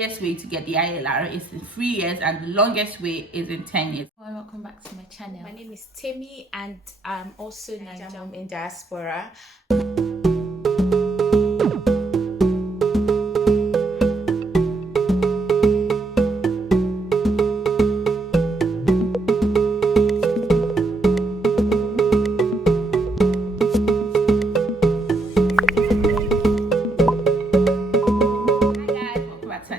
earliest way to get the ILR is in 3 years, and the longest way is in 10 years. Hi, welcome back to my channel. My name is Temi, and I'm also Nigerian mom in diaspora.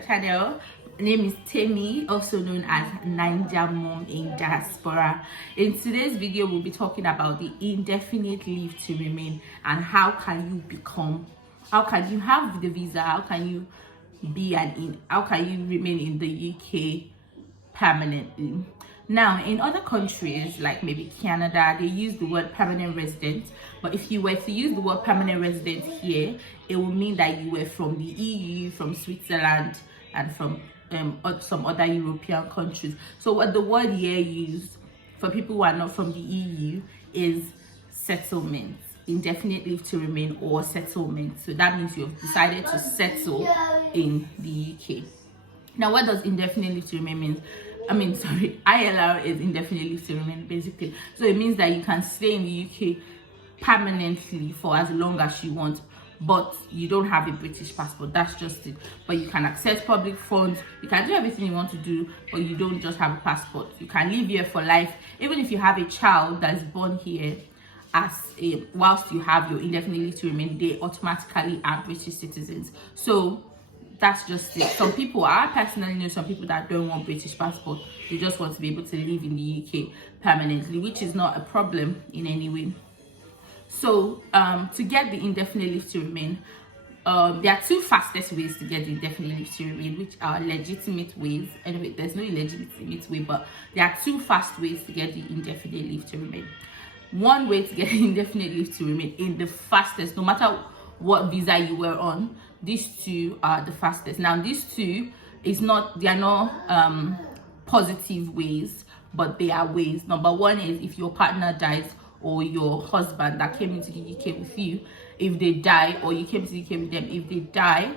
Channel. My name is Temi, also known as Nigerian mom in diaspora. In today's video, we'll be talking about the indefinite leave to remain and how can you have the visa, how can you remain in the UK permanently. Now, in other countries like maybe Canada, they use the word permanent resident, but if you were to use the word permanent resident here, it would mean that you were from the EU, from Switzerland, and from some other European countries. So what the word here used for people who are not from the EU is settlement, indefinite leave to remain, or settlement. So that means you've decided to settle in the UK. Now, what does indefinite leave to remain mean? ILR is indefinite leave to remain, basically. So it means that you can stay in the UK permanently for as long as you want, but you don't have a British passport. That's just it. But you can access public funds, you can do everything you want to do, but you don't just have a passport. You can live here for life. Even if you have a child that's born here, whilst you have your indefinite leave to remain, they automatically are British citizens. So that's just it. Some people, I personally know some people that don't want British passport. They just want to be able to live in the UK permanently, which is not a problem in any way. So to get the indefinite leave to remain, there are two fastest ways to get the indefinite leave to remain, which are legitimate ways. Anyway, there's no illegitimate way, but there are two fast ways to get the indefinite leave to remain. One way to get the indefinite leave to remain in the fastest, no matter what visa you were on, these two are the fastest. Now, these two they are not positive ways, but they are ways. Number one is if your partner dies, or your husband that came into the UK with you, if they die, or you came to the UK with them, if they die,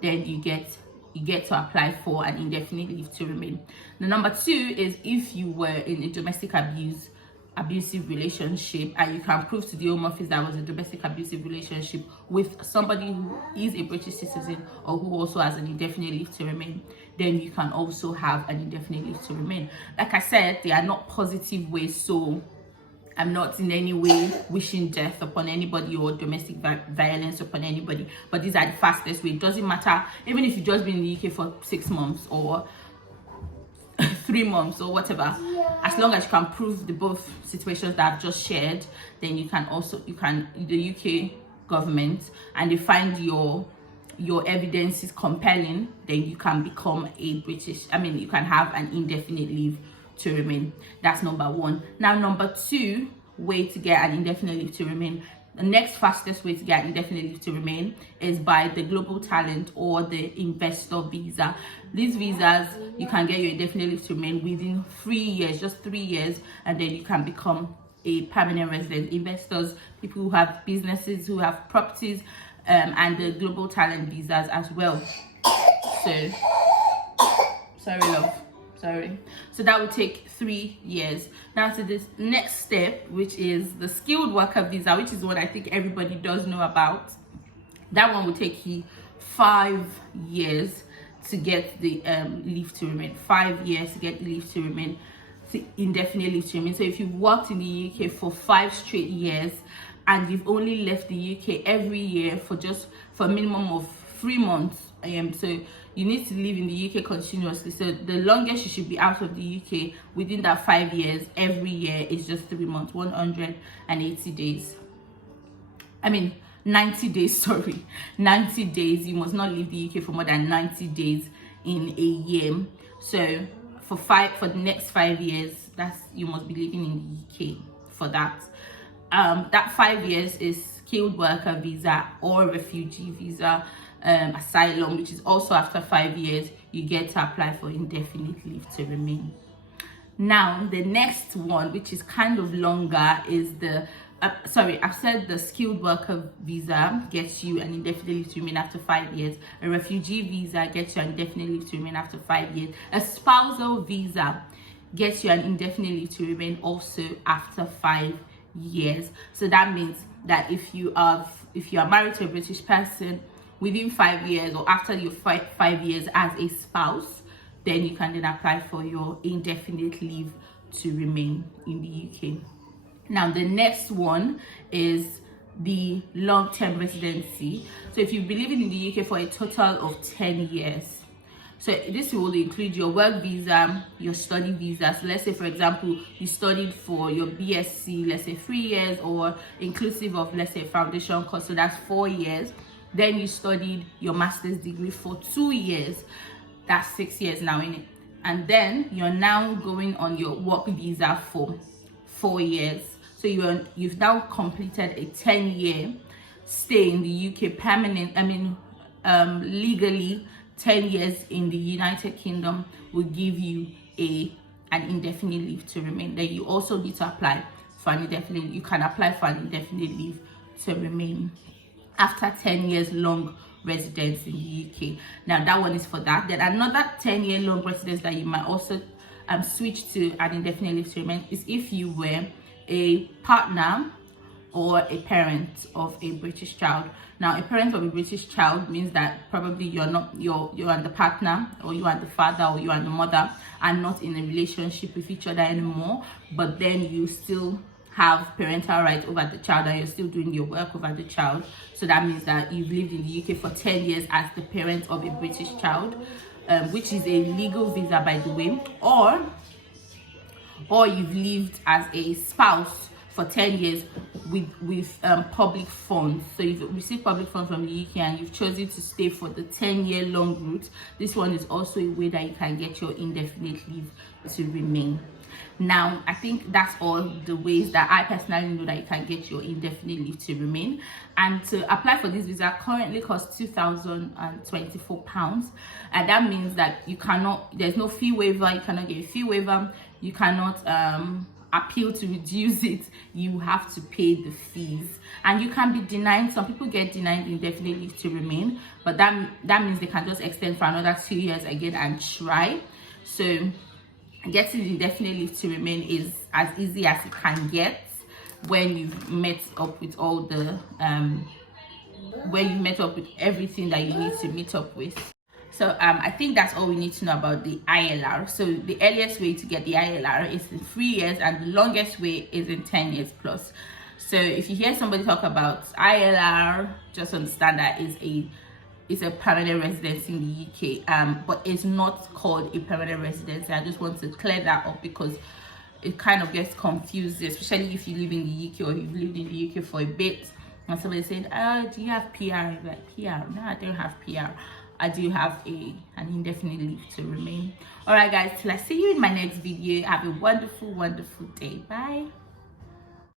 then you get to apply for an indefinite leave to remain. The number two is if you were in a domestic abusive relationship, and you can prove to the Home Office that was a domestic abusive relationship with somebody who is a British citizen or who also has an indefinite leave to remain, then you can also have an indefinite leave to remain. Like I said, they are not positive ways, so I'm not in any way wishing death upon anybody or domestic violence upon anybody, but these are the fastest way. It doesn't matter, even if you've just been in the UK for 6 months or 3 months or whatever, as long as you can prove the both situations that I've just shared, then the UK government, and they find your evidence is compelling, then you can become you can have an indefinite leave to remain. That's number one. Now, number two way to get an indefinite leave to remain, the next fastest way to get an indefinite leave to remain is by the global talent or the investor visa. These visas, you can get your indefinite leave to remain within 3 years, just 3 years, and then you can become a permanent resident. Investors, people who have businesses, who have properties, and the global talent visas as well. So, sorry, love. So that would take 3 years. Now to this next step, which is the skilled worker visa, which is what I think everybody does know about. That one will take you 5 years to get the leave to remain. 5 years to get the leave to remain, to indefinite leave to remain. So if you've worked in the UK for 5 straight years and you've only left the UK every year for a minimum of 3 months, so you need to live in the UK continuously. So the longest you should be out of the UK within that 5 years every year is just 3 months, 180 days. 90 days, sorry. 90 days. You must not leave the UK for more than 90 days in a year. So for the next 5 years, you must be living in the UK for that. That 5 years is skilled worker visa or refugee visa. Asylum, which is also after 5 years, you get to apply for indefinite leave to remain. Now, the next one, which is kind of longer, is the sorry, I've said the skilled worker visa gets you an indefinite leave to remain after 5 years. A refugee visa gets you an indefinite leave to remain after 5 years. A spousal visa gets you an indefinite leave to remain also after 5 years. So that means that if you are married to a British person within 5 years or after your 5 years as a spouse, then you can then apply for your indefinite leave to remain in the UK. Now the next one is the long-term residency. So if you've been living in the UK for a total of 10 years, so this will include your work visa, your study visa. So let's say, for example, you studied for your BSc, let's say 3 years, or inclusive of, let's say, foundation course, so that's 4 years. Then you studied your master's degree for 2 years, that's 6 years now, innit? And then you're now going on your work visa for 4 years. So you've now completed a 10-year stay in the UK permanent. Legally, 10 years in the United Kingdom will give you an indefinite leave to remain. Then you also need to apply for an indefinite. You can apply for an indefinite leave to remain after 10 years long residence in the UK. Now that one is for that. Then another 10-year long residence that you might also switch to an indefinite leave to remain is if you were a partner or a parent of a British child. Now, a parent of a British child means that probably you and the partner, or you and the father, or you and the mother are not in a relationship with each other anymore, but then you still have parental rights over the child and you're still doing your work over the child. So that means that you've lived in the UK for 10 years as the parent of a British child, which is a legal visa, by the way, or you've lived as a spouse for 10 years with public funds. So you've received public funds from the UK and you've chosen to stay for the 10-year long route. This one is also a way that you can get your indefinite leave to remain. Now, I think that's all the ways that I personally know that you can get your indefinite leave to remain. And to apply for this visa currently costs £2,024, and that means that there's no fee waiver. You cannot get a fee waiver. You cannot appeal to reduce it. You have to pay the fees, and you can be denied. Some people get denied indefinite leave to remain, but that means they can just extend for another 2 years again and try. So getting indefinite leave to remain is as easy as it can get when you've met up with all the when you've met up with everything that you need to meet up with. So I think that's all we need to know about the ILR. So the earliest way to get the ILR is in 3 years, and the longest way is in 10 years plus. So if you hear somebody talk about ILR, just understand that it's a permanent residence in the UK, but it's not called a permanent residence. I just want to clear that up because it kind of gets confused, especially if you live in the UK or you've lived in the UK for a bit and somebody said, oh, do you have PR? You're like, PR? No, I don't have PR. I do have an indefinite leave to remain. All right, guys, till I see you in my next video, have a wonderful day. Bye.